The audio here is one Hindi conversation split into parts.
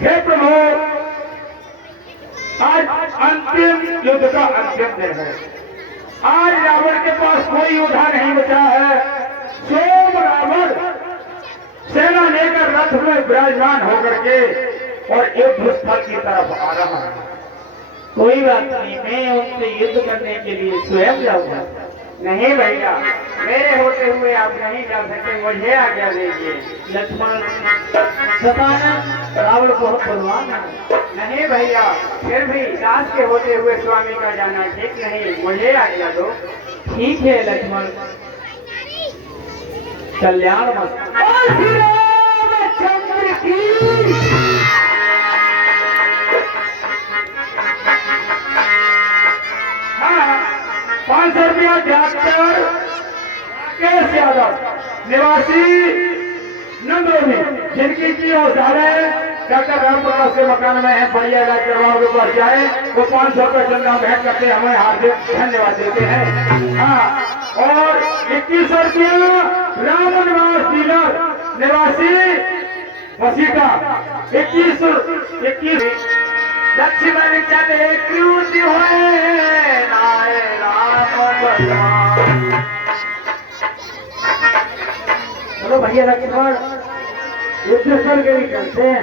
हे प्रभु, आज अंतिम युद्ध का अंतिम दिन है। आज रावण के पास कोई योद्धा नहीं बचा है। सोम रावण सेना लेकर रथ में विराजमान होकर के और युद्ध स्थल की तरफ आ रहा है। कोई बात नहीं, मैं उनसे युद्ध करने के लिए स्वयं जाऊंगा। नहीं भैया, मेरे होते हुए आप नहीं जा सकते, मुझे आज्ञा दीजिए। लक्ष्मण, सतानंद रावण बहुत बलवान है। नहीं भैया, फिर भी दास के होते हुए स्वामी का जाना ठीक नहीं, मुझे आज्ञा दो। ठीक है लक्ष्मण, कल्याण मत। चंद्र की 500 रुपया डॉक्टर केस यादव निवासी नंदोनी, जिनकी की औषधालय डॉक्टर राम प्रकाश के मकान में है, बढ़िया इलाज करवाओ के पास जाए, वो 500 रुपये चंदा भेंट करते हमें हार्दिक धन्यवाद देते हैं। हाँ, और 2100 रुपया राम निवास डीलर निवासी वसीका 21 लक्ष्मण चले क्रूर होए नाय राम भगवान। चलो भैया लक्ष्मण, युद्धस्थल के लिए चलते हैं।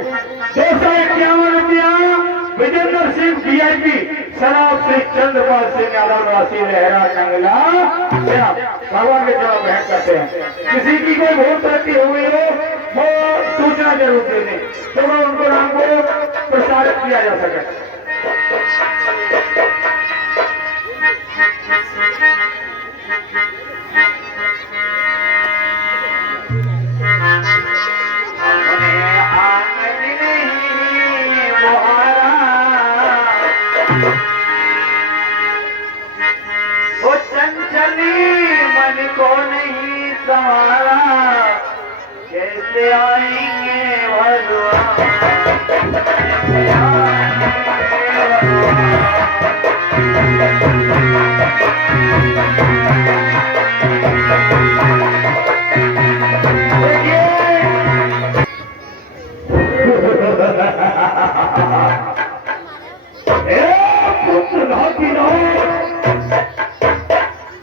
251 रुपया विजेंद्र सिंह VIP शराब श्री चंद्रपाल सिंह यादव निवासी लहरा जंगला भगवान के जवाब भेंट करते हैं। किसी की कोई बहुत तरक्की हो गई हो वो सूचना जरूर दे दें, तो मैं उनको नाम को प्रसारित किया जा सके। वो चंचली मन को नहीं संभाला, कैसे आएंगे भगवान।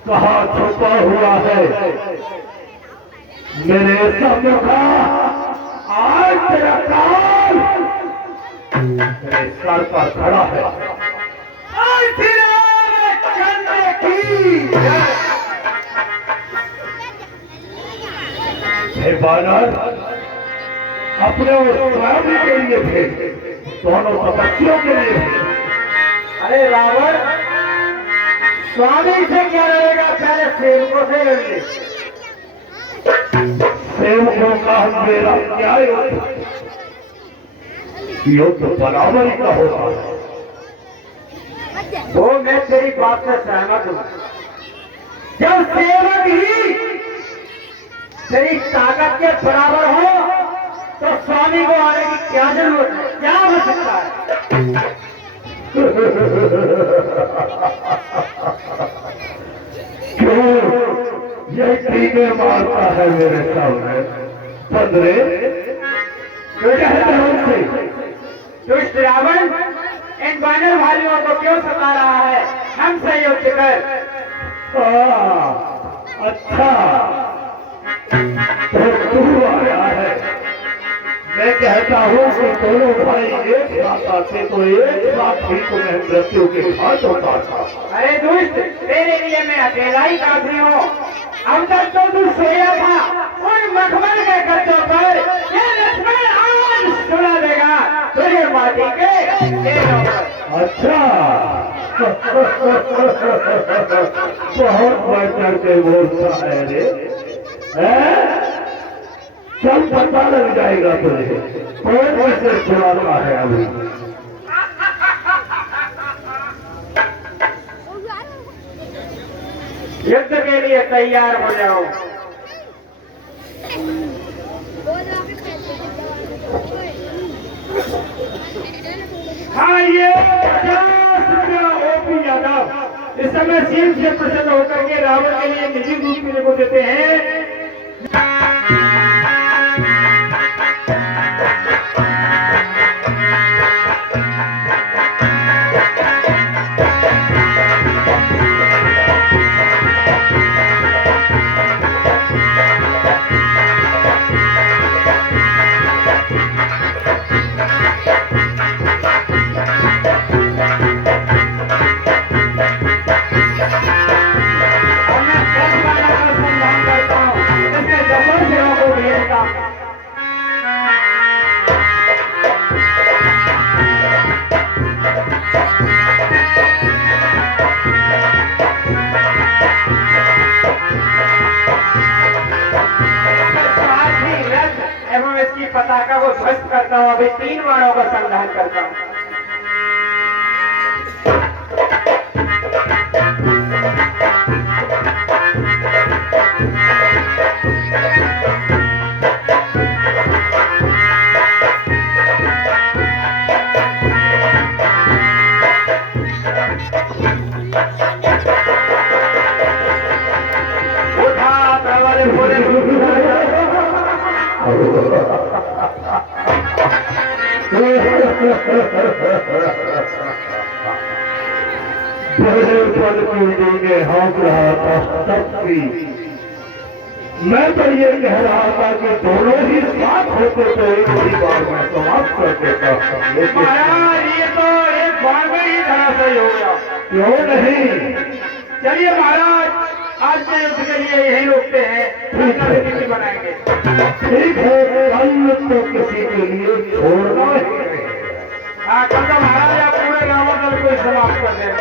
कहाँ छुपा हुआ है मेरे सम्मुखा, आज तेरा काल मेरे सर पर खड़ा है। चंद्र की हे बानर, अपने उस स्वामी के लिए भेज, दोनों तपस्वियों के लिए भेज। अरे रावण, स्वामी से क्या रहेगा, पहले सेवकों से लड़िए। सेवकों का मेरा क्या युद्ध बराबरी का होता है। वो मैं तेरी बात से सहमत हूँ। जब सेवक ही तेरी ताकत के बराबर हो तो स्वामी को आने की क्या जरूरत है, क्या हो सकता है। क्यों ये टीके मारता है मेरे सामने? पंद्रे दुष्ट रावण इन बानर भाइयों को क्यों सता रहा है? हमसे युद्ध कर। अच्छा, तो तू आया है। मैं कहता हूँ कि दोनों भाई एक साथ आते तो एक साथ ही तुम्हें मृत्यु के घाट होता था। अरे दुष्ट, तेरे लिए मैं अकेला ही काफी हूँ। अब तक तो तू सोया था उन मखमल के गद्दों पर। ये लक्ष्मण आज सुना देगा तुझे माटी के ढेरों पर। अच्छा, बहुत बढ़ चढ़ के बोलता है रे। चल पता लग जाएगा तुझे कौन कैसे छुड़ाता है। अभी युद्ध के लिए तैयार हो जाओ। हाँ, ये 50 रुपया ओपी यादव इस समय सीम से प्रसन्न होकर के रावण के लिए निजी रूप में को देते हैं। पताका को ध्वस्त करता हूँ। अभी 3 बाणों का संधान करता हूँ। बड़े पल के हाँक रहा था तब भी मैं तो ये कह रहा था कि दोनों ही साथ होते तो एक ही बार मैं समाप्त कर देता। महाराज ये तो एक बार में ही धराशायी हो गया। क्यों नहीं? चलिए महाराज आज के युद्ध के लिए यही रोकते हैं, रणनीति बनाएंगे। ठीक है, कल तो किसी के लिए छोड़ना ही नहीं। हाँ, कल तो महाराज आप पूरे रावण को ही समाप्त कर दें।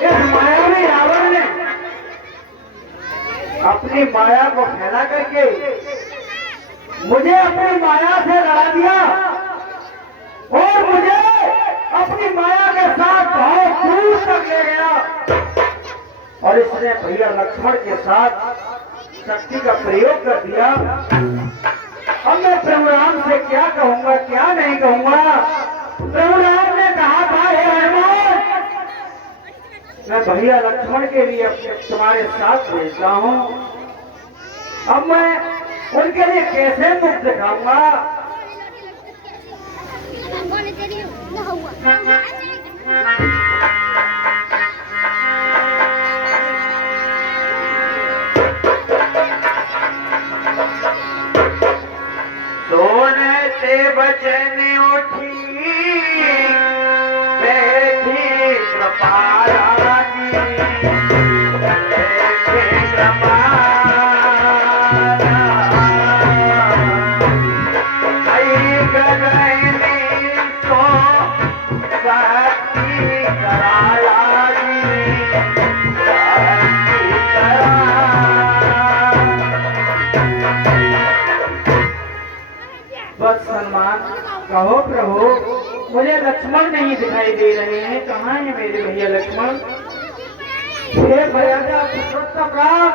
इस मायावी रावण ने अपनी माया को फैला करके मुझे अपनी माया से लड़ा दिया और मुझे अपनी माया के साथ बहुत दूर तक ले गया। और इसने भैया लक्ष्मण के साथ शक्ति का प्रयोग कर दिया। अब मैं प्रभु राम से क्या कहूंगा, क्या नहीं कहूंगा। प्रभु राम ने कहा था, हे हनुमान, मैं भैया लक्ष्मण के लिए अपने तुम्हारे साथ भेजता हूं। अब मैं उनके लिए कैसे मुख दिखाऊंगा। सोने ते बचन उठी बैठी कृपाला जी, बैठी कृपाला कहो प्रभु, मुझे लक्ष्मण नहीं दिखाई दे रहे हैं। कहाँ है मेरे भैया लक्ष्मण? हे भैया पुरुषोत्तम राम,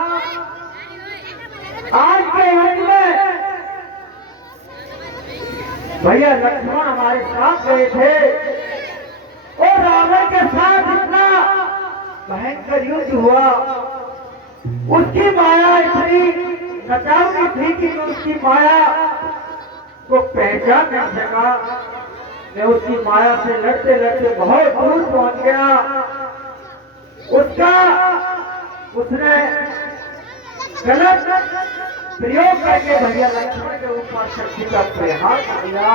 आज के युग में भैया लक्ष्मण हमारे साथ गए थे और रावण के साथ इतना भयंकर युद्ध हुआ। उसकी माया इतनी नचावती थी कि उसकी माया को पहचान नहीं सका। मैं उसकी माया से लड़ते लड़ते बहुत दूर पहुंच गया। उसने गलत प्रयोग करके भैया लक्ष्मण के ऊपर शक्ति का प्रहार किया।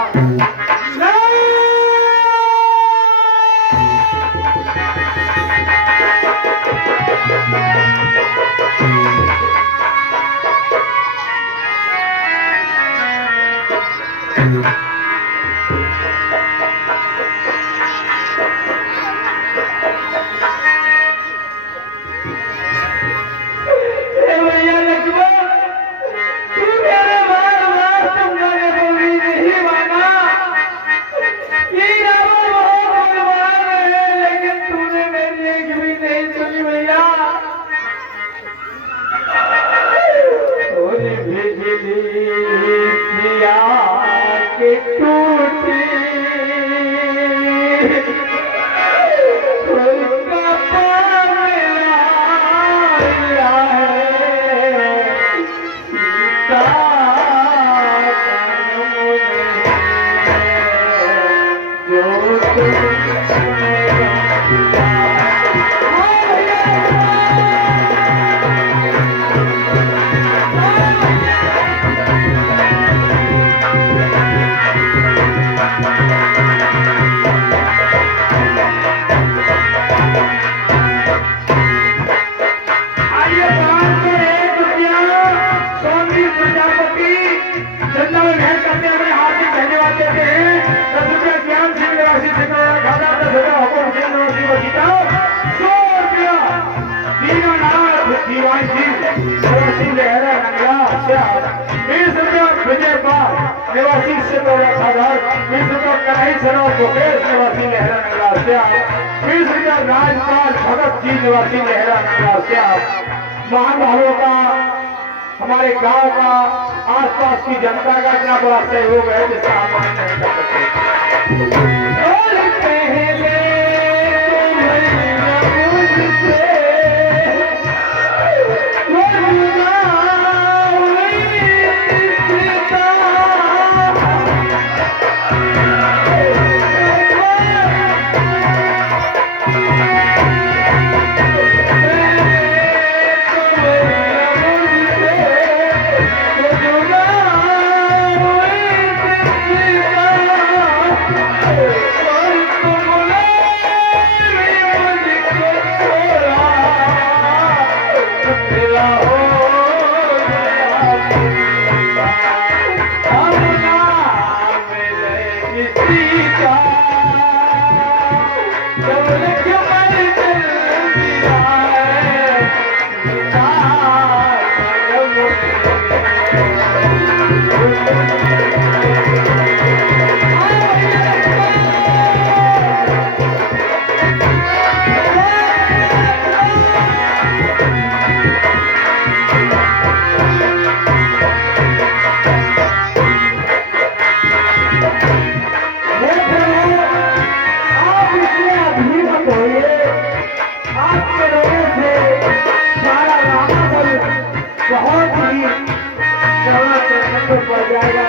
निवासी सिद्धौला खादर, 20 रुपया कन्हई सराव मुकेश निवासी लहरा नगरा श्याम, 20 रुपया राजपाल भगत जी निवासी लहरा नगरा श्याम। महानुभावों का, हमारे गांव का, आसपास की जनता का इतना बड़ा सहयोग है जिसका हम नहीं कर सकते। और पहले बहुत ही पड़ जाएगा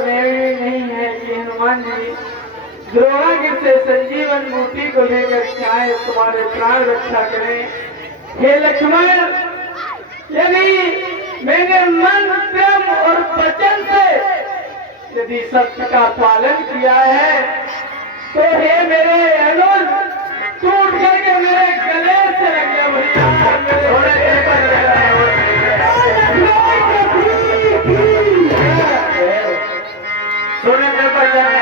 समय नहीं है कि हनुमान जी द्रोणागिर से संजीवन मूर्ति को लेकर चाहे तुम्हारे प्राण रक्षा करें। हे लक्ष्मण, यदि मैंने मन प्रेम और वचन से यदि सत्य का पालन किया है तो हे मेरे अनुज टूट करके मेरे गले से लग गया सोने पे पर जाने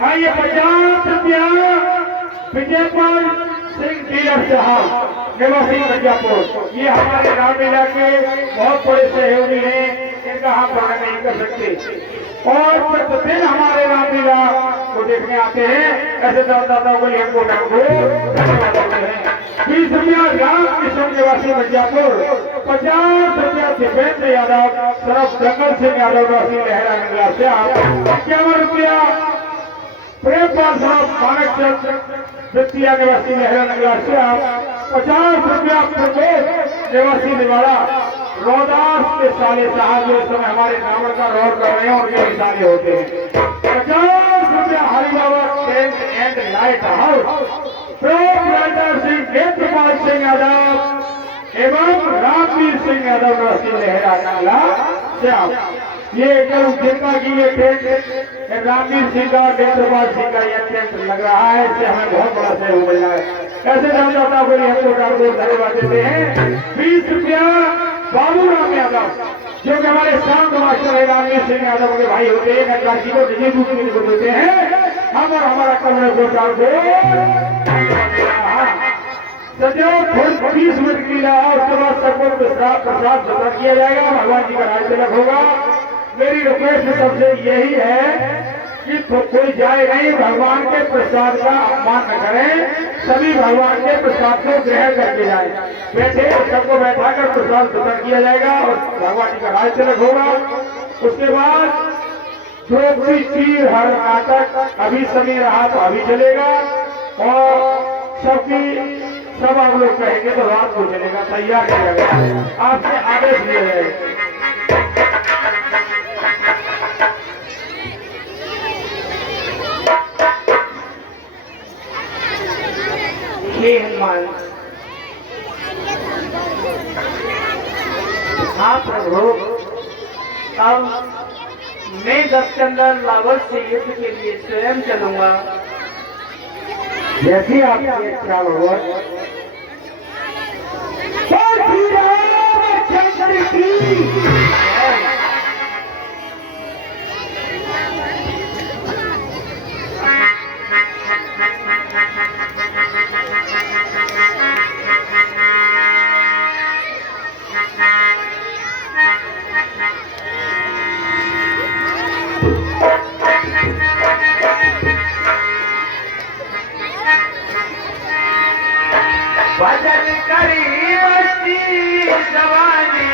हाँ, ये 50 रुपया विजयपाल सिंह डीलर साहब निवासी मिर्जापुर, ये हमारे रामलीला के बहुत बड़े सहयोगी हैं, इनका हम वर्णन नहीं कर सकते। और प्रतिदिन हमारे रामलीला को देखने आते हैं, ऐसे दादाओं को लिए हमको धन्यवाद देते हैं। 20 रुपया राम किशोर निवासी मिर्जापुर, 50 रुपया दिव्येंद्र यादव सरफ जंगल सिंह यादव निवासी लहरा निगला से आप 51 रुपया प्रेमपाल साहब मानक चंद वित्तीय निवासी लहरा नगला से आप 50 रुपया प्रदेश निवासी निवाड़ा रोदास के साले साहब जो इस समय हमारे रावण का रोड कर रहे हैं, उनके मिसाले होते हैं। 50 रुपया Haribaba tent and light house proprietor Singh Netrapal Singh Yadav एवं रामवीर सिंह यादव निवासी लहरा नगला से आप ये जिनका की ये टेंट रामवीर सिंह का नेत्रपाल सिंह का ये टेंट लग रहा है, इससे हमें बहुत बड़ा सहयोग मिल रहा है। ऐसे रामदाता को हमको धन्यवाद देते हैं। 20 रुपया बाबू राम यादव जो कि हमारे साउंड मास्टर है रामवीर सिंह यादव के भाई होते हैं, नटराज जी को निजी रूप में को देते हैं। हम और हमारा कमरे को सजो 20 मिनट की रहा, उसके बाद सबको प्रसाद वितरण किया जाएगा, भगवान जी का राज तिलक होगा। मेरी रिक्वेस्ट सबसे यही है कि कोई जाए नहीं, भगवान के प्रसाद का अपमान न करें, सभी भगवान के प्रसाद को ग्रहण करके जाए। बैठे सबको बैठाकर प्रसाद वितरण किया जाएगा और भगवान जी का राज तिलक होगा। उसके बाद जो भी चीज हर नाटक अभी समय रहा तो अभी चलेगा और सब आप लोग कहेंगे तो रात को चलेगा, तैयार किया गया, आपसे आदेश दिए गए। हे हनुमान, हाँ प्रभु, अब मैं 10 के अंदर लावल से युद्ध के लिए स्वयं चलूंगा। जैसी आपकी इच्छा हो। भजन करी बस्ती जवानी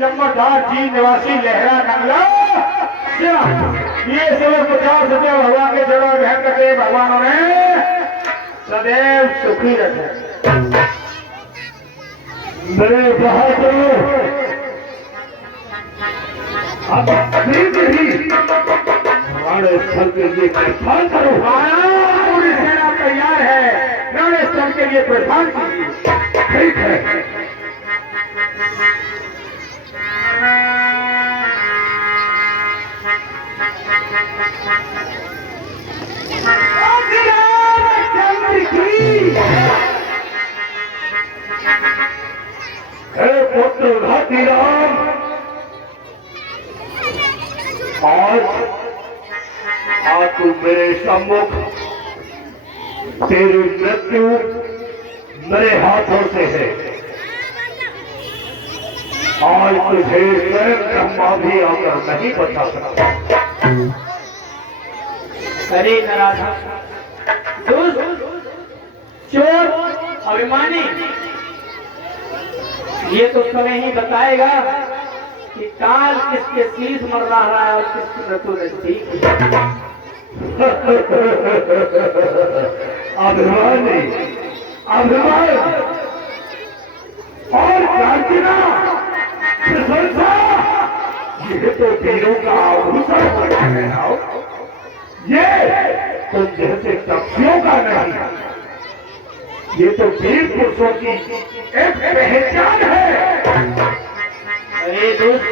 नंबरदार जी निवासी लहरा नंगला, ये सिर्फ 50 रुपया भगवान के जगह ग्रहण करके भगवान उन्हें सदैव सुखी रखे। मेरे बहादुर अब ही हमारे स्थल के लिए प्रस्थान करो। पूरी सेना तैयार है, मेरे स्थल के लिए प्रस्थान कीजिए। ठीक है। पुत्र घातीराम, आज आज तू मेरे सम्मुख, तेरी मृत्यु मेरे हाथों से है। आज तुझे स्वयं ब्रह्मा भी आकर नहीं बचा सकता। अरे नराधम, दुष्ट, चोर, अभिमानी, ये तो समय ही बताएगा कि काल किसके शीश मर रहा है और किसकी मृत्यु नजदीक है। अभिमानी, अभिमान और प्रार्थना, प्रशंसा, ये तो वीरों का आभूषण बना है। ये तुम जैसे पक्षियों का नहीं, ये तो वीर पुरुषों की एक पहचान है। अरे दोस्त,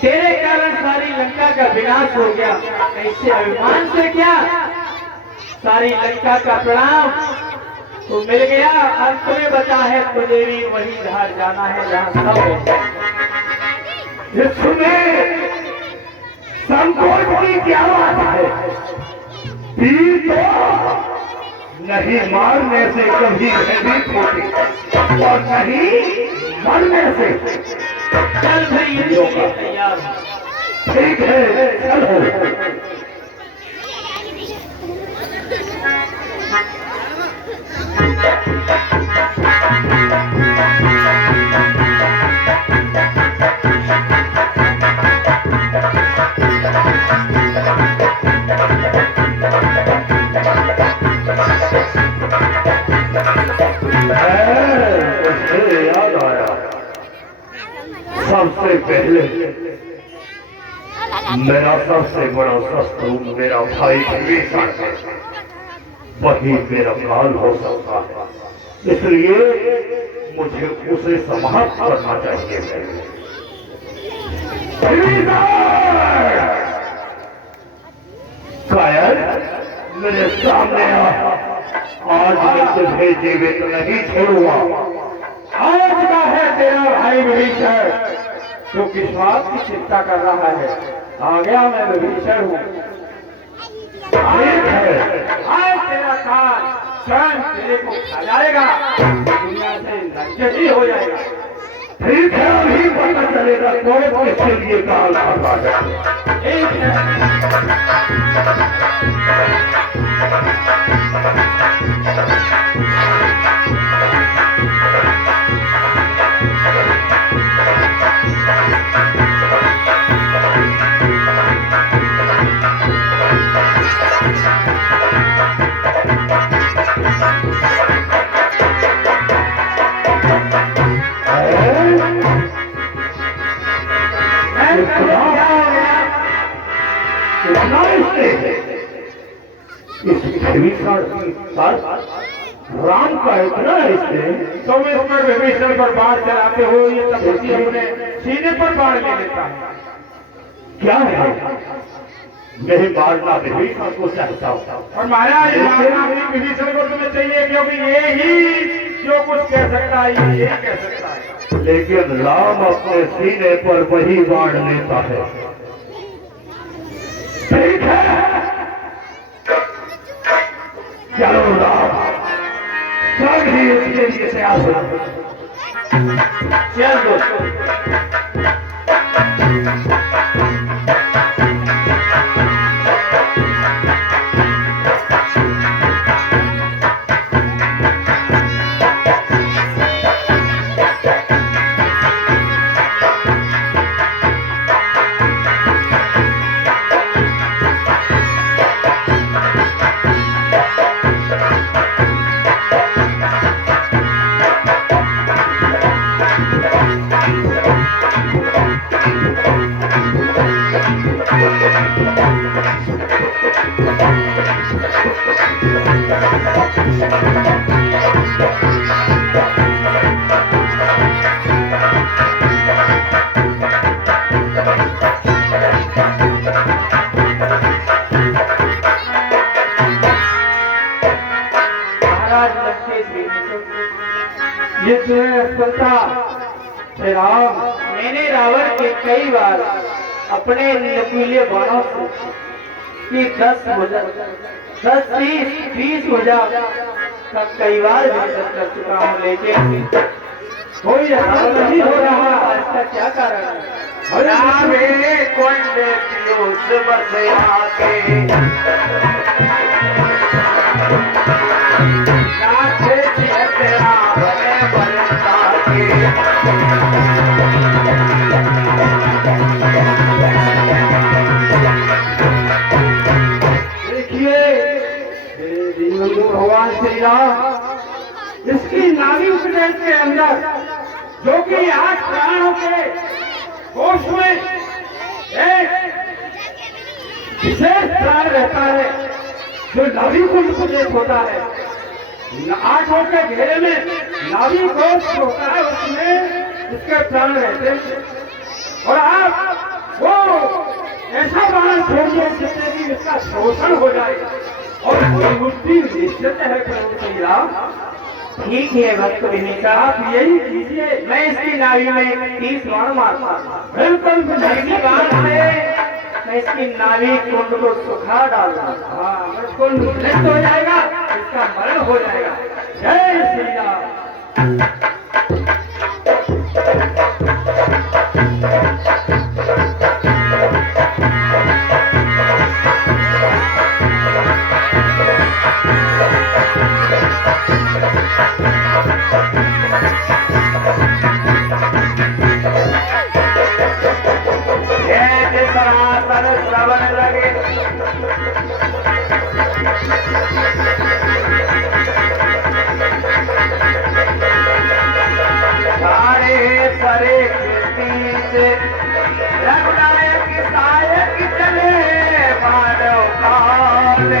तेरे कारण सारी लंका का विनाश हो गया, ऐसे अभिमान से क्या? सारी लंका का प्रणाम तो मिल गया, अंत में बचा है तुझे भी वही धार जाना है जहाँ सब है। इसमें संकोच की क्या बात है? तीर तो नहीं मारने से कभी भयभीत होती और नहीं मरने से। चल भाई, ये तैयार हो। ठीक है, चलो। मुझे याद आया, सबसे पहले मेरा सबसे बड़ा शत्रु मेरा भाई विभीषण है, वही मेरा काल हो सकता है। इसलिए मुझे उसे समाप्त करना चाहिए। कायर, मेरे सामने आ। आज मैं तुझे जीवित नहीं छोड़ूंगा। आज का है तेरा भाई विभीषण, जो किस बात की चिंता कर रहा है? आ गया, मैं विभीषण हूँ। आज तेरा काल स्वयं तेरे को खा जाएगा, दुनिया से नष्ट ही हो जाएगा। ठीक है, अभी पता चलेगा कौन किसके लिए काल आता है। राम का इतना इससे तुम इस पर विभीषण पर बाढ़ चलाते हो, ये तपस्वी अपने सीने पर बाढ़ ले लेता है। क्या है? नहीं मारना विभीषण को चाहता हूँ। और महाराज, मारना भी विभीषण को तुम्हें चाहिए, क्योंकि ये ही जो कुछ कह सकता है, ये यही कह सकता है। लेकिन राम अपने सीने पर वही बाढ़ लेता है। ठीक है, चलो राम, सब ही उसके लिए तैयार हो। चल दोस्तों, ये तुम्हें स्पष्टता हे राम, मैंने रावण के कई बार अपने नुकीले बाणों से कि 10 20 भुजा का कई बार विसर्जन कर चुका हूँ, लेकिन कोई हल नहीं हो रहा। इसका क्या कारण है? रावे कुंड पीयूष बस आके नाचे तेरा बने बरसा के देखिए भगवान श्री राम इसकी नाभि उपदेश के अंदर जो कि 8 प्राणों के कोष में एक विशेष प्राण रहता है जो नाभि कुंड उपदेश होता है। 8 के घेरे में नाभि कोष होता है, उसमें इसके प्राण रहते हैं। और आप वो ऐसा बाण छोड़िए जिससे कि इसका शोषण हो जाए और मुक्ति निश्चित है। प्रभु श्री राम ठीक है भक्त विनीता, आप यही कीजिए। मैं इसकी नाभि में 30 बाण मारता हूँ। बिल्कुल इसी बाण से मैं इसकी नाभि कुंड को सुखा डालूंगा। हाँ, बिल्कुल नष्ट हो जाएगा, इसका मरण हो जाएगा। जय श्री राम। सरासर श्रवण लगे सारे सरे खेती से रघुनायक सायक चले मानव काल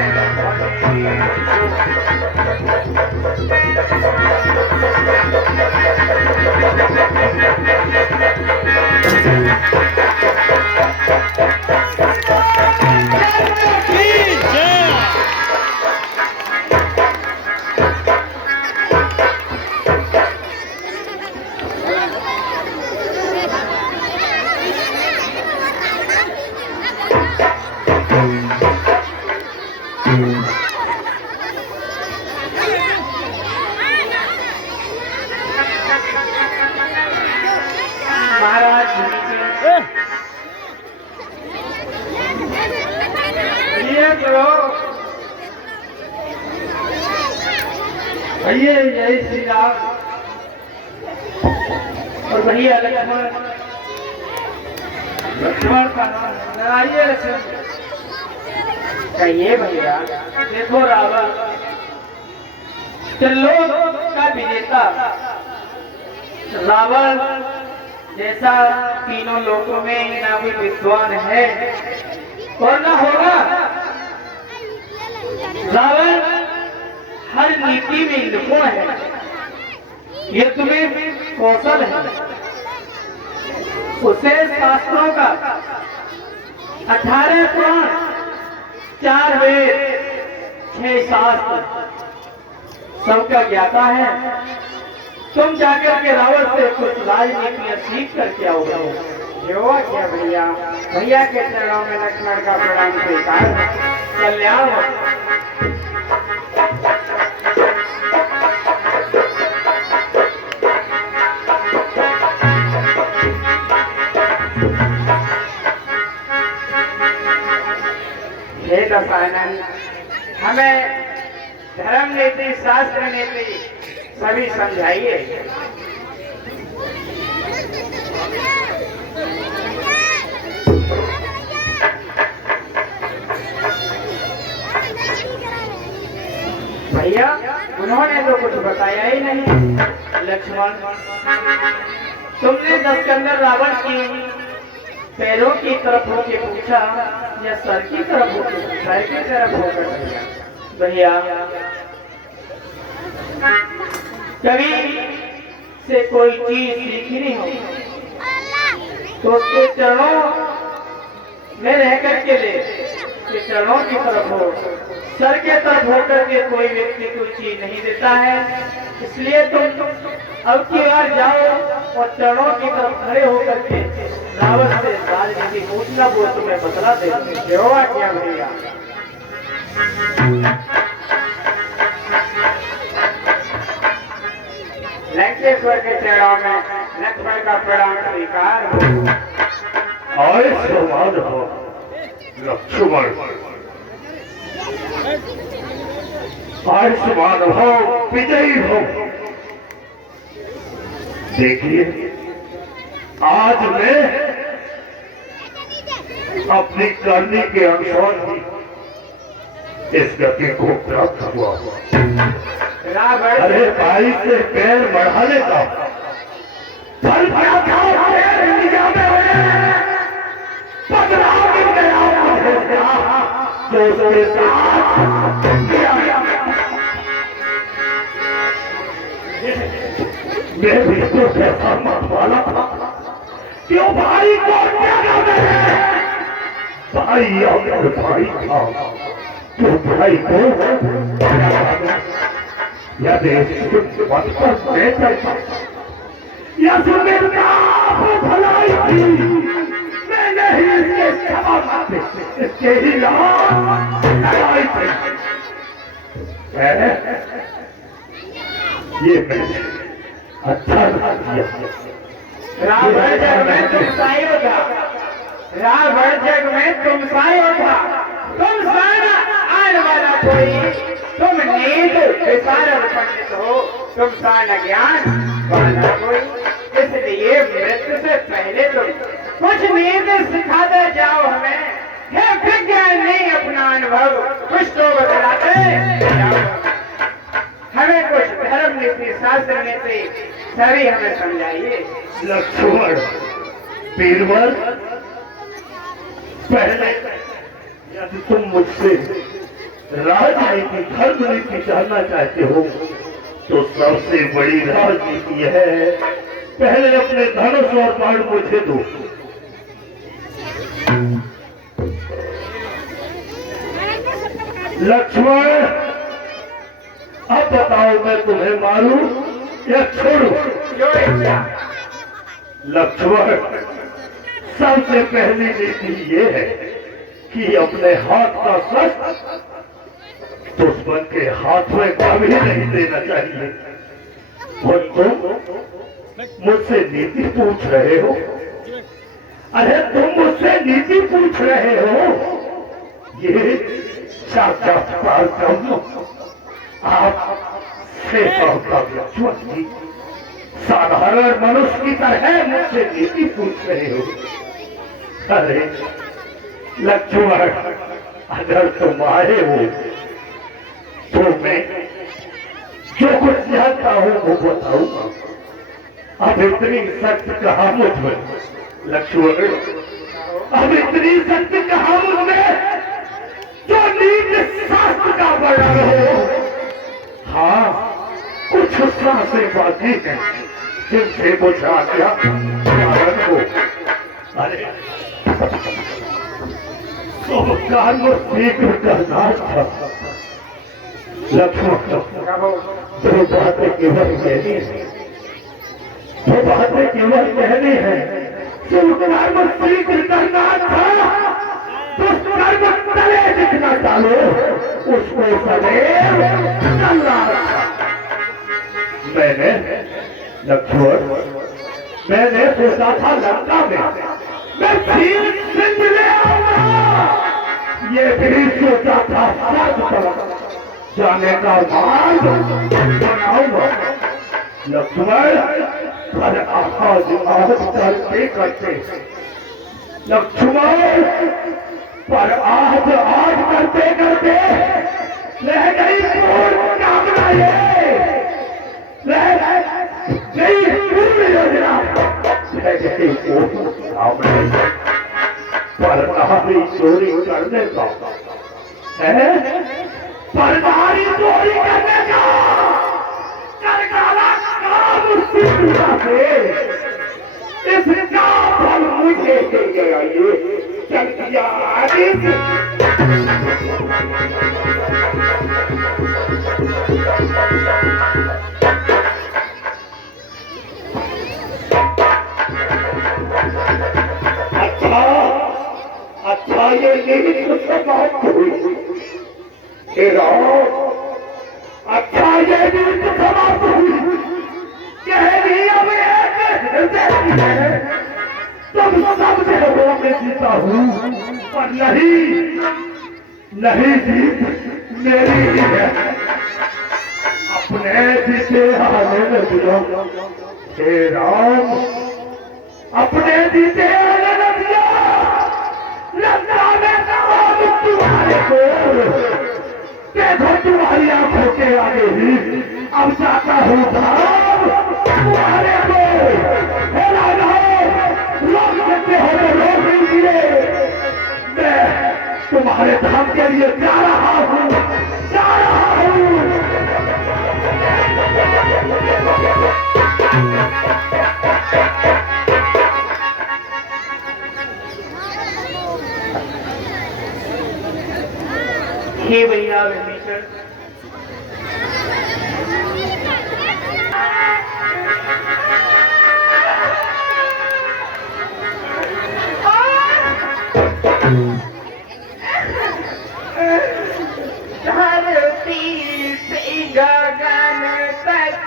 महाराज ये करो भैया, जय श्री राम। और भैया लक्ष्मण लक्ष्मण का नाम आइए। लक्ष्मण कहिए भैया। देखो रावण त्रिलोक का विजेता रावण जैसा तीनों लोकों में ना कोई विद्वान है और ना होगा। रावण हर नीति में निपुण है, ये तुम्हें कौशल है। उसे शास्त्रों का 18 पुराण, 4 वेद, 6 शास्त्र सबका ज्ञाता है। तुम जाकर के रावण से कुछ राजनीतियां सीख करके आओगे। जो क्या भैया, भैया के चरणों में लक्ष्मण का प्रणाम स्वीकार। कल्याण हो। हे दशानन, हमें धर्म नीति, शास्त्र नीति सभी समझाइए। भैया उन्होंने तो कुछ बताया ही नहीं। लक्ष्मण, तुमने दशकंदर रावण की पैरों की तरफ होके पूछा या सर की तरफ होके पूछा? सर की तरफ होकर भैया कभी से कोई चीज सीखी नहीं हो तो उसके चरणों में रह करके ले, उसके चरणों की तरफ हो। सर के तरफ होकर के कोई व्यक्ति कोई चीज नहीं देता है। इसलिए तुम अब की बार जाओ और चरणों की तरफ खड़े होकर के रावण से राजनीति पूछना वो तुम्हें बतला दे। जो आज्ञा भैया। लंकेश्वर के चरणों में लक्ष्मण का प्रणाम स्वीकार हो। आयुष्मान हो लक्ष्मण, आयुष्मान हो, विजयी हो। देखिए आज मैं अपनी करनी के अनुसार ही इस गति को प्राप्त हुआ। रावण अरे भाई से पैर बढ़ाने का फल भरा था, पैर इंडिया में हुए बदलाव मिल गया मुझे, जो उसके साथ किया। मैं भी तो ऐसा मत वाला था, क्यों भाई को त्यागा मैंने? भाई अगर भाई था तो भाई को यदि भलाई थी, मैंने ही इसके खिलाफ इसके खिलाफ लड़ाई की। ये मैंने अच्छा किया। रावण जग में तुम सायो था, रावण जग में तुम सायो था। तुम साना आने वाला कोई, तुम नींद विशारद पंडित हो, तुम साना ज्ञान वाला कोई। इसलिए मृत्यु से पहले तुम कुछ नींद सिखाते जाओ हमें। हे विज्ञान नहीं अपना अनुभव कुछ तो बतलाते जाओ। हमें कुछ धर्म नीति शास्त्र नीति सभी हमें समझाइए। लक्ष्मण बीरबल, पहले यदि तुम मुझसे राजनीति धर्म नीति जानना चाहते हो तो सबसे बड़ी राजनीति है, पहले अपने धनुष और बाण मुझे दो। लक्ष्मण अब बताओ मैं तुम्हें मारूं या छोड़ूं? जो इच्छा। लक्ष्मण सबसे पहली नीति ये है कि अपने हाथ का शस्त्र दुश्मन के हाथ में कभी नहीं देना चाहिए। और तुम मुझसे नीति पूछ रहे हो? अरे तुम मुझसे नीति पूछ रहे हो? ये साक्षात्कार आप लक्ष्मण जी साधारण मनुष्य की तरह मुझसे नीति पूछ रहे हो? अरे लक्ष्मण, अगर तुम आए हो तो मैं जो कुछ जानता हूं वो बताऊंगा। अब इतनी सत्य कहा मुझ में लक्ष्मण, अब इतनी सत्य कहा मुझ में जो नीति शास्त्र का वर्णन हो। हाँ, कुछ सांसें बाकी हैं जिनसे बुझा गया कारण को। अरे तो कान को शीघ्र करना था लक्ष्मण। दो बातें केवल कहनी है, दो बातें केवल कहनी है। कर्म शीघ्र करना था, दुष्कर्म तले दिखना चालो, उसको सदैव चलना था। मैंने लक्ष्मण, मैंने सोचा था लंका में मैं भील सिंह ले आऊंगा। ये भी सोचा था स्वर्ग पर जाने का मार्ग बनाऊंगा लक्ष्मण, पर आज करते करते लक्ष्मण, पर आज करते करते रह गई पूर्ण कामना, ये रह गई पूर्ण योजना, रह गई पूर्ण कामना। पर कहानी चोरी करने का है, परदारी चोरी करने का करकाला काम सिद्ध से इसका फल मुझे दे गया। ये चल दिया आदेश। हे राम, अच्छा ये जीत समाप्त हुई। कहेगी अब एक हृदय है, तुम सब देवों में जीता हूँ, पर नहीं जीत मेरी ही है। अपने जीते आने न दियो, हे राम, अपने जीते आने न दिया। लंका में तमाम तुम्हारे को देखो, तुम्हारी आंखों के आगे ही अब जाता हूँ धाम तुम्हारे को। हे राघव, रोक सकते हो तो रोक लीजिए, मैं तुम्हारे धाम के लिए जा रहा हूँ, जा रहा हूँ। हे भैया विभीषण, धरती से गगन तक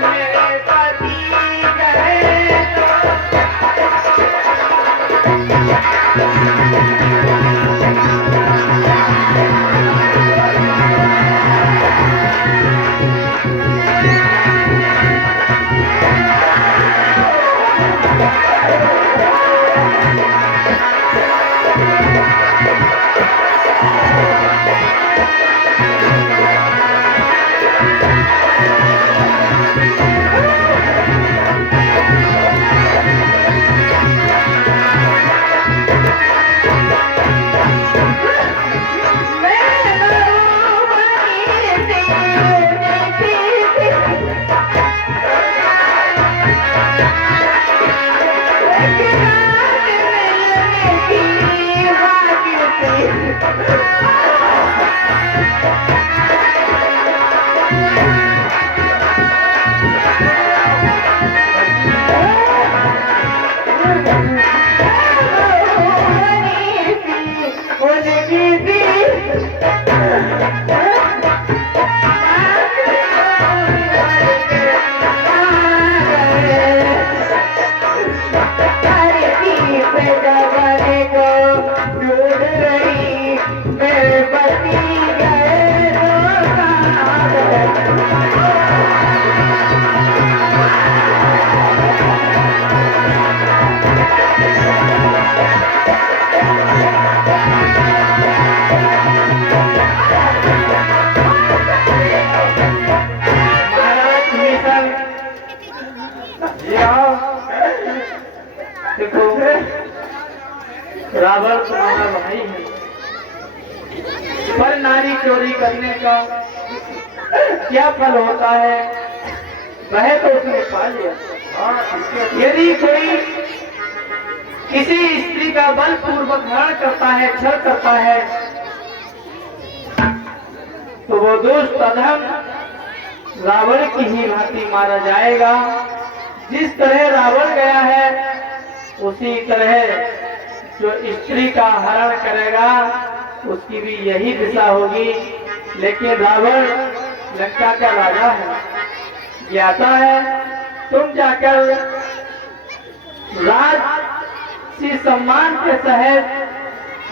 मेरे पति गए देखो, रावण तुम्हारा भाई है, पर नारी चोरी करने का क्या फल होता है, वह तो उसने पा लिया। यदि कोई किसी स्त्री का बलपूर्वक हरण करता है, छल करता है, तो वो दुष्ट अधम रावण की ही भांति मारा जाएगा। जिस तरह रावण गया है, उसी तरह जो स्त्री का हरण करेगा उसकी भी यही दिशा होगी। लेकिन रावण लंका का राजा है, ज्ञाता है। तुम जाकर राज सम्मान के सहित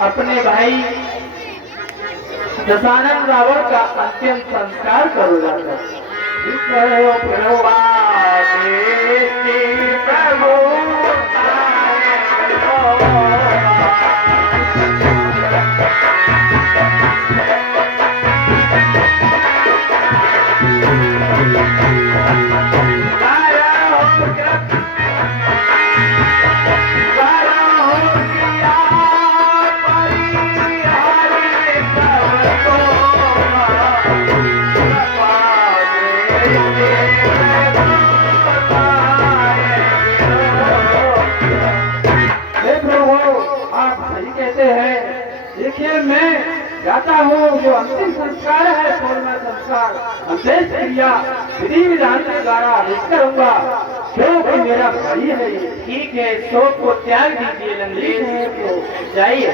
अपने भाई दशानन रावण का अंतिम संस्कार करो जाकर। देखिए, मैं जाता हूँ, जो अंतिम संस्कार है, 16वां संस्कार अंत्येष्टि क्रिया विधि विधान के द्वारा करूंगा। क्योंकि मेरा भाई है ये। ठीक है, शोक को त्याग दीजिए लंगलेश, जाइए।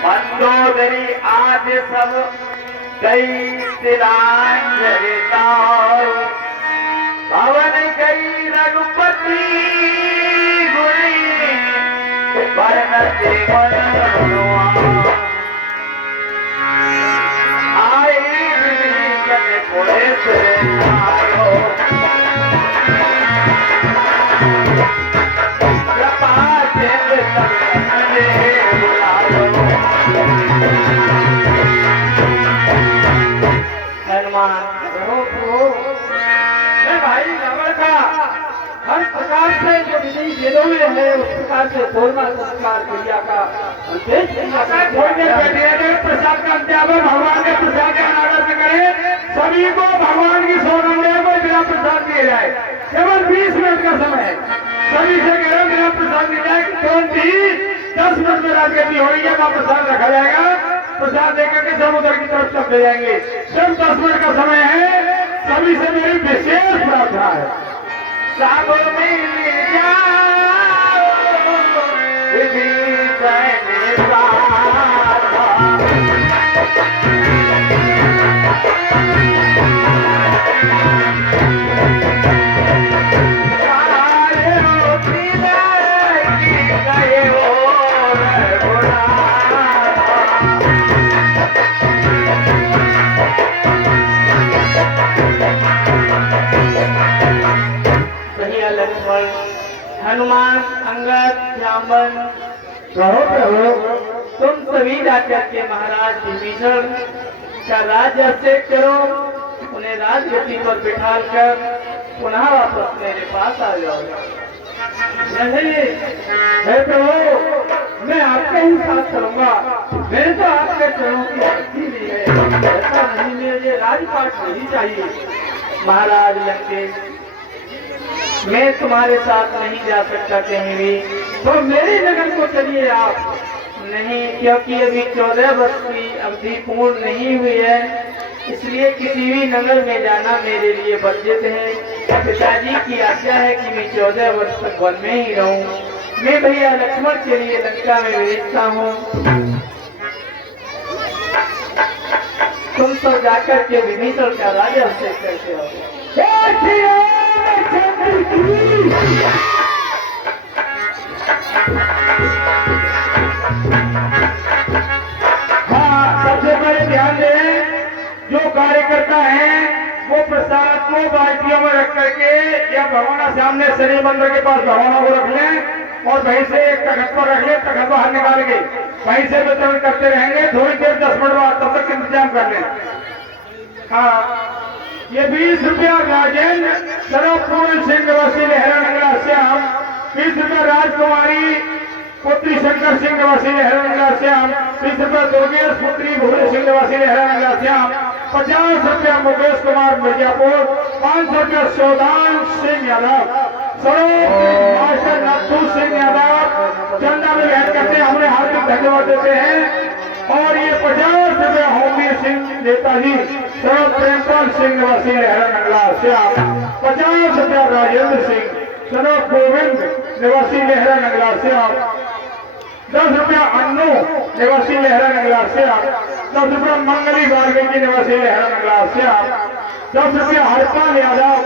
मंदोदरी आज सब कई तिलांजलिता भवन कई रघुपति गुणी बरनते मनवा आए विभीषण पुलिस आयो कृपा सिंधु सबने बुलायो। हनुमान, मैं भाई रावण का हर प्रकार से जो विधि वेदों में है उस प्रकार से बोलना संस्कार क्रिया का उद्देश्य प्रसाद का त्यागन भगवान के प्रसाद का अनादर न करे। सभी को भगवान की सौगंध को बिना प्रसाद दिए जाए। केवल 20 मिनट का समय है। सभी से कह रहे हो बिना प्रसाद दिया जाए। तुरंत ही 10 मिनट में राजगति हो रही है, वहाँ प्रसाद रखा जाएगा। प्रसाद देकर के सब उधर की तरफ चलते जाएंगे। जब 10 मिनट का समय है, सभी से मेरी विशेष प्रार्थना है, सब मिल जाओ विभीषण साथा। सारे हृदय की गए और भैया लक्ष्मण, हनुमान, अंगद, जामन, कहो प्रभु, तुम सभी जाकर के महाराज विभीषण का राज्य अभिषेक करो, उन्हें राजगद्दी पर बिठाल कर पुनः वापस मेरे पास आ जाओ। नहीं है प्रभु, मैं आपके ही साथ चलूंगा। मैंने तो आपके चरणों की भक्ति ली है, ऐसा नहीं, मुझे राजपाट नहीं चाहिए। महाराज लंकेश, मैं तुम्हारे साथ नहीं जा सकता कहीं भी। तो मेरी नगर को चलिए आप। नहीं, क्योंकि अभी 14 वर्ष की अवधि पूर्ण नहीं हुई है, इसलिए किसी भी नगर में जाना मेरे लिए वर्जित है। पिताजी की आज्ञा है कि मैं 14 वर्ष तक वन में ही रहूं। मैं भैया लक्ष्मण के लिए लंका में भेजता हूँ। तुम सब जाकर के विभीषण का राज्य अभिषेक करते हो। हाँ, सबसे पहले ध्यान दें, जो कार्यकर्ता हैं वो प्रसाद को बाल्टियों में रख करके या भगवाना सामने शनि मंदिर के पास भगवानों को रख लें और वहीं से एक तखत पर रख लें, तखत बाहर निकाल के वहीं से वितरण करते रहेंगे। थोड़ी देर 10 मिनट बाद तब तक इंतजाम कर लें। हाँ, ये 20 रुपया राजेंद्र सर्वपूर्ण सिंह निवासी लहरा नगरा श्याम, 20 रुपया राजकुमारी पुत्री शंकर सिंह निवासी लहरा नगरा श्याम, 20 रुपया दुर्गेश पुत्री भूरी सिंह निवासी लहरा नगरा श्याम, 50 रुपया मुकेश कुमार मिर्जापुर, 500 रुपया सौदान सिंह यादव, मास्टर नथू सिंह यादव चंदा में भेंट करते हमने हार्दिक धन्यवाद देते हैं। और ये 50 रुपया होमी सिंह नेताजी सर्व प्रेमपाल सिंह निवासी लहरा नगला श्याम, 50 रुपया राजेंद्र सिंह सर्व गोविंद निवासी लहरा नगला श्याम, 10 रुपया अन्नू निवासी लहरा नगला श्याम, 10 रुपया मंगली वाल्मीकि निवासी लहरा नगला श्याम, 10 रुपया हरपाल यादव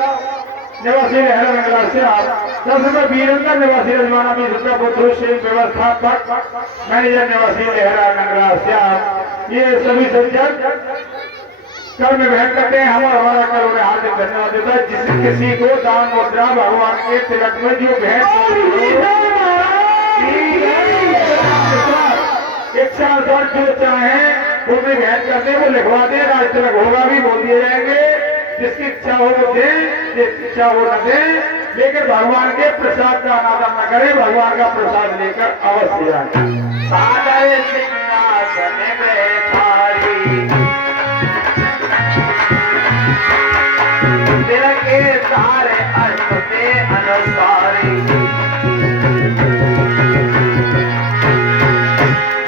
निवासी लहरा नगला श्याम, 10 रुपया वीरेंद्र निवासी रजवाना, 20 रुपया बुद्धू सिंह व्यवस्थापक मैनेजर निवासी लहरा नगला श्याम। ये सभी सज्जन कर में भेंट करते हैं हम और हमारा कर उन्हें हार्दिक धन्यवाद देता है। जिस किसी को दान मुद्रा भगवान के तिलक में जो भेंट 1 साल पर जो चाहे वो भी भेंट करते हैं, वो लिखवा दे, राज तिलक होगा भी बोल दिए जाएंगे। जिसकी इच्छा हो वो दे, जिसकी इच्छा हो न दे, लेकिन भगवान के प्रसाद का अनादर न करे, भगवान का प्रसाद लेकर अवश्य आए। सादर सिंहासन बैठारी शरीर के सारे अंग के अनुसारी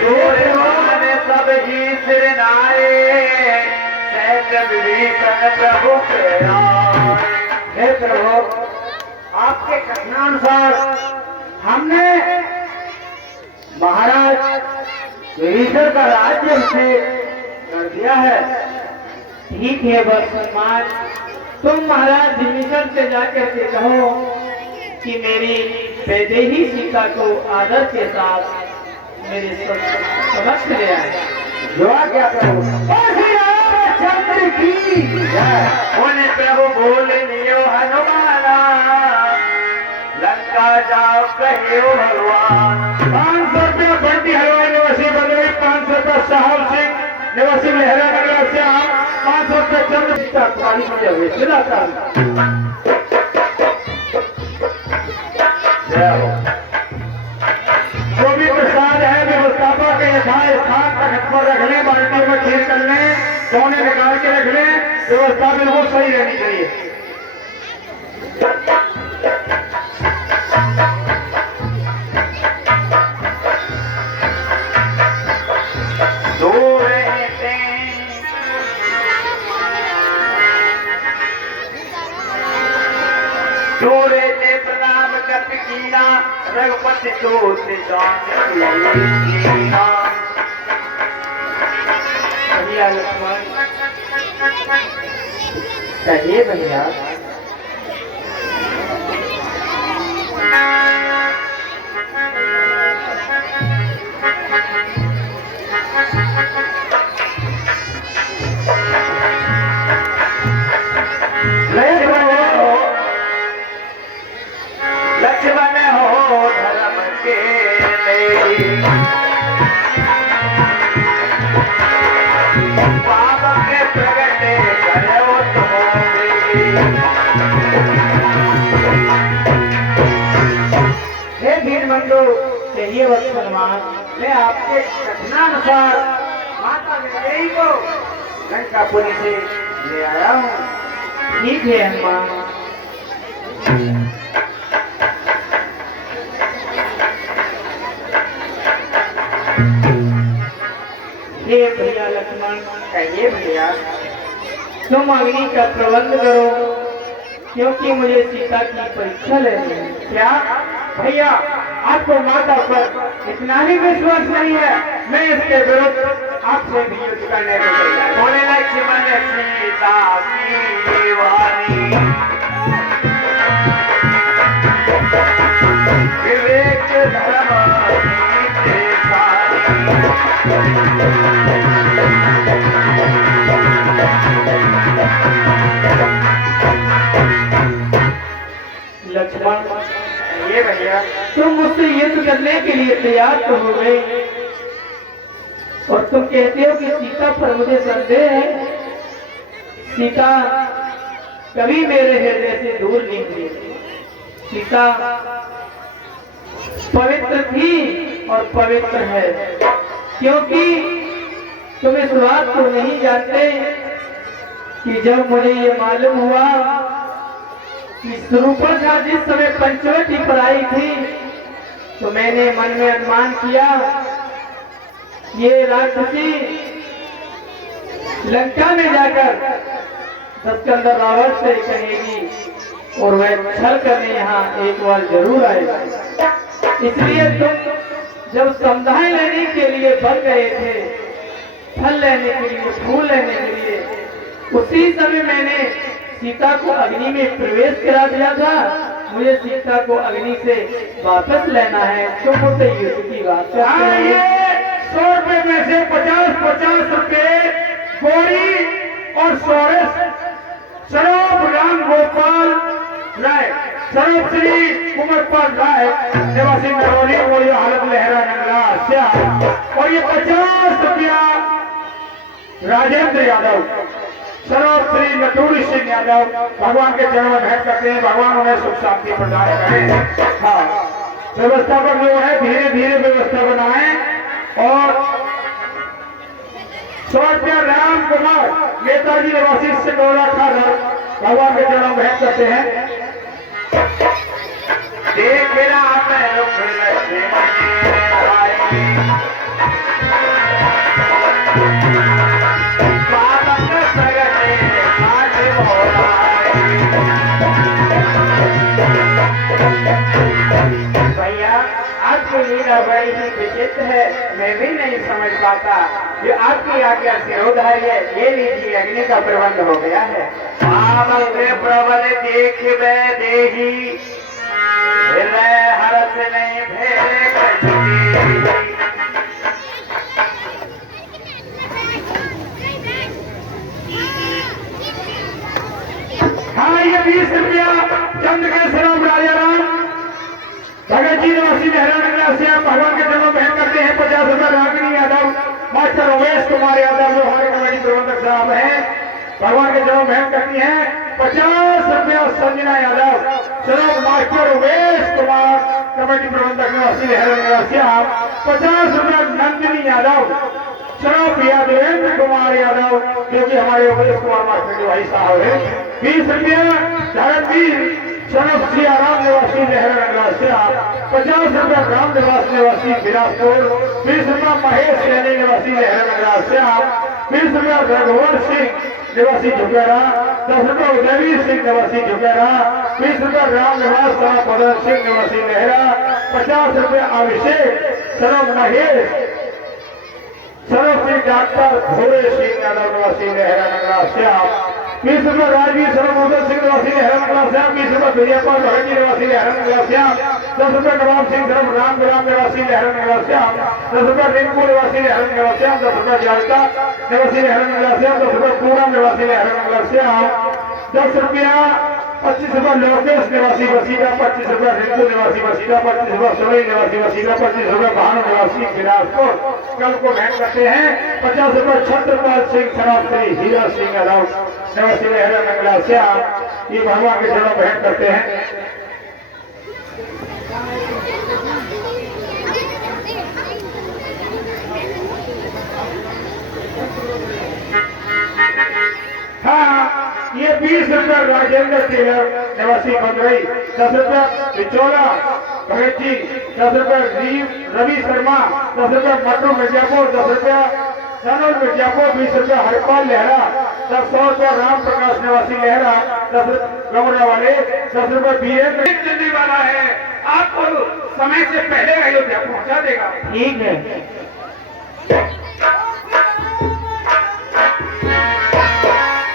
जोड़े ने सब ही सिर नारे सहज विभीषण प्रभु के आए। हे प्रभु, आपके कथनानुसार हमने महाराज विभीषण का राज्य हमसे कर दिया है। ठीक है वर्तमान, तुम महाराज विभीषण से जाकर के कहो कि मेरी वैदेही सीता को आदर के साथ मेरे समक्ष ले आए। दुआ क्या प्रभु? चंद्र की जय। उन्हें प्रभु बोले लियो हनुमाना लंका जाओ कहे भगवान। 500 रुपया बंटी हलवाई निवासी बदली, 500 रुपया साहब सिंह निवासी लहरा नगर से आप 500 रुपया चंद्र सीता कुमारी मुझे हुए जो भी प्रसाद है व्यवस्थापक के यथास्थान तक पर रख लें, बाल्टी में खीर कर लें, सोने निकाल के रख लें, व्यवस्था बिल्कुल सही रहनी चाहिए। जोड़े ने प्रणाम कर कीना रघुपति तो भैया लक्ष्मण, कहिए भैया। लक्ष्मण हो धर्म के पाप के प्रगटे करो हे भीरबंधु, कहिए वर्तमान, मैं आपके कथनानुसार माता वैदेही को लंकापुरी से ले आया हूँ। ठीक है हनुमान। हे भैया लक्ष्मण, कहिए भैया। तुम अग्नि का प्रबंध करो, क्योंकि मुझे सीता की परीक्षा लेनी है। क्या भैया, आपको माता पर इतना ही विश्वास नहीं है? मैं इसके विरुद्ध आपसे भी युद्ध करने को तैयार हूं। बोले लक्ष्मण सीता की वाणी विवेक धर्म नीति सारी लक्ष्मण, ये भैया, तुम मुझसे युद्ध करने के लिए तैयार तो हो गए, और तुम कहते हो कि सीता पर मुझे संदेह है। सीता कभी मेरे हृदय से दूर नहीं हुई। सीता पवित्र थी और पवित्र है, क्योंकि तुम इस बात को नहीं जानते कि जब मुझे ये मालूम हुआ कि सुरूपा जिस समय पंचवटी पर आई थी, तो मैंने मन में अनुमान किया ये राक्षसी लंका में जाकर दशकंदर रावण से कहेगी और वह छल करने यहाँ एक बार जरूर आएगा। इसलिए तुम जब समुदाय लेने के लिए बन गए थे, फल लेने के लिए, फूल लेने के लिए, उसी समय मैंने सीता को अग्नि में प्रवेश करा दिया था। मुझे सीता को अग्नि से वापस लेना है। तुम मुझसे युद्ध की बात करते ये हो। 100 रुपए में से 50-50 रुपए गौरी और सरोप राम गोपाल राय, सरोप श्री कुमारपाल राय निवासी नरौली बोलिया हालत लहरा नंगला से, और ये 50 रुपया राजेंद्र यादव, सरोप श्री नटूरी सिंह यादव भगवान के चरणों में भेंट करते हैं। भगवान उन्हें सुख शांति प्रदान करें। हाँ, व्यवस्थापक जो है धीरे धीरे व्यवस्था बनाए। और 100 रुपया राम कुमार नेताजी निवासी सिंगौला खादर भगवान के चरणों में करते हैं। देख रहा मैं रुख लक्ष्मण आई, पावन सगने आज मोराई। भैया आपकी लीला बड़ी ही विचित्र है, मैं भी नहीं समझ पाता। जो आपकी आज्ञा सिरोधार्य है, ये लीजिए अग्नि का प्रबंध हो गया है। पावन प्रबल देख वे देही, हरस नहीं भेद छुटी। हाँ, ये 20 रुपया चंद्र के स्वरूप राजा राम भगत जी निवासी लहरा से आप भगवान के चरणों में करते हैं। 50 रुपया रागिनी यादव, मास्टर उमेश कुमार यादव जो हमारे कमेटी प्रबंधक साहब हैं, भगवान के चरणों में करती हैं। 50 रुपया संजना यादव, स्वरूप मास्टर उमेश कुमार कमेटी प्रबंधक निवासी लहरा से आप। 50 रुपया नंदिनी यादव, स्वरूप देवेंद्र कुमार यादव जो कि हमारे उमेश कुमार मास्टर के भाई साहब है। 20 रुपया धर्मवीर स्वरूप सियाराम निवासी लहरा से आप। 50 रुपया राम निवास निवासी बिलासपुर। 20 रुपया महेश सैनी निवासी लहरा से आप। 20 रुपया रघुवर सिंह निवासी झुकेरा। 10 रुपया उदयवीर सिंह निवासी झुकेरा। 20 रुपया राम निवास साहब मदन सिंह निवासी लहरा। 50 रुपया अभिषेक स्वरूप महेश स्वरूप सिंह डॉक्टर भोरे सिंह यादव निवासी लहरा नगरा से आप। 20 रुपया राजवीर स्वरूप उदय सिंह निवासी लहरा नगरा से आप। 20 रुपया विजयपाल भगत जी निवासी लहरा नगरा से आप। 10 रुपया नवाब सिंह स्वरूप राम गुलाम निवासी लहरा नगरा से आप। 10 रुपया रिंकू निवासी लहरा नगरा से आप। 10 रुपया जालका निवासी लहरा नगरा से आप। 10 रुपया पूरा निवासी लहरा नगरा से आप। 10 रुपया 25 रुपया लोकेश निवासी वसीला। 25 रुपया रिंकू निवासी वसीला। 25 रुपया सोनी निवासी वसीला। 25 रुपया भानु निवासी बिलासपुर कल को भेंट करते हैं। 50 रुपया छत्रपाल सिंह शराब श्री हीरा सिंह यादव निवासी लहरा नगरा से आप। ये भगवान के चरणों भेंट करते हैं। हाँ, ये 20 रुपया राजेंद्र टेलर निवासी बंदरई। 10 रुपया बिचौला भगत जी। 10 रुपया रवि शर्मा। 10 रुपया मटरू मिर्जापुर। 10 रुपया सनोज मिर्जापुर। 20 रुपया हरपाल लहरा। 100 रुपया राम प्रकाश निवासी लहरा 10 गमरा वाले। 10 रुपया वीरेंद्र दिल्ली वाला है, आपको समय से पहले अयोध्या पहुंचा देगा। ठीक है।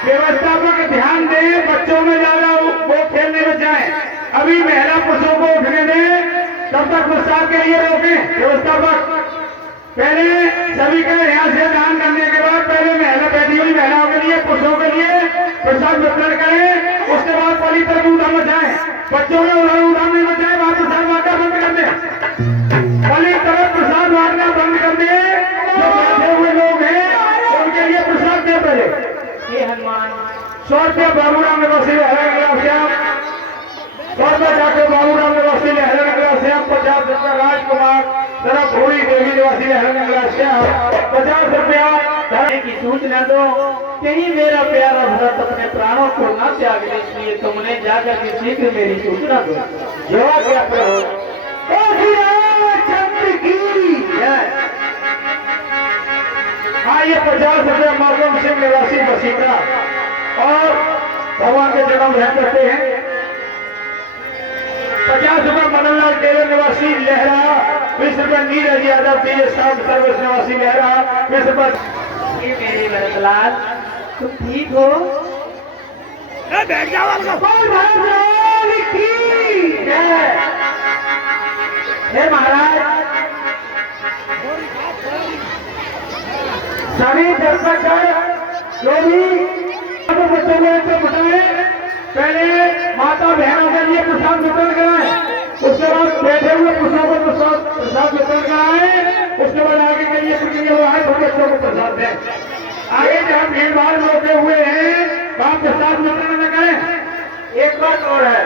व्यवस्थापक ध्यान दें, बच्चों में ज्यादा वो खेलने में जाए। अभी महिला पुरुषों को उठने दें, तब तक प्रसाद के लिए रोकें। व्यवस्थापक पहले सभी का यहाँ से दान करने के बाद पहले महिला बैठी हुई महिलाओं के लिए पुरुषों के लिए प्रसाद वितरण करें। उसके बाद पली तरफ उधर मचाएं। बच्चों ने उधर नहीं मचाए, वहां प्रसाद बांटना बंद कर दें। पली तरफ प्रसाद बांटना बंद कर दें। जो बैठे हुए लोग हैं उनके लिए प्रसाद दें। पहले हनुमान 100 रुपया बाबूराम निवासी लहरा नगरा से आप। 100 रुपया डॉक्टर बाबूराम निवासी लहरा नगरा से आप। 50 रुपया राजकुमार तरफ भूरी देवी निवासी लहरा नगरा से आप। 50 रुपया की सूचना दो कहीं मेरा प्यारा भरत अपने प्राणों को न त्याग ले, इसलिए तुमने जाकर के शीघ्र मेरी सूचना दो। जवाब क्या करो? चंद्र की हाँ, ये 50 रुपया मरगम सिंह निवासी बसीटा और भगवान के चरणों में करते हैं। 50 रुपया मननलाल टेलर निवासी लहरा। 20 रुपया नीरज यादव पीएस सर्विस निवासी लहरा। 20 रुपया। ये मेरे भरतलाल, तुम ठीक हो? बैठ जाओ। हे महाराज, सभी दर्शक जो भी बच्चों को बताए, पहले माता बहनों के लिए प्रसाद वितरण कराएं। उसके बाद बैठे हुए पुरुषों को प्रसाद वितरण कराएं। उसके बाद आगे के लिए प्रक्रिया हुआ है, तो बच्चों को प्रसाद दें। आगे जहाँ भीड़ भाड़ रोके हुए हैं वहाँ प्रसाद वितरण न करें। एक बात और है,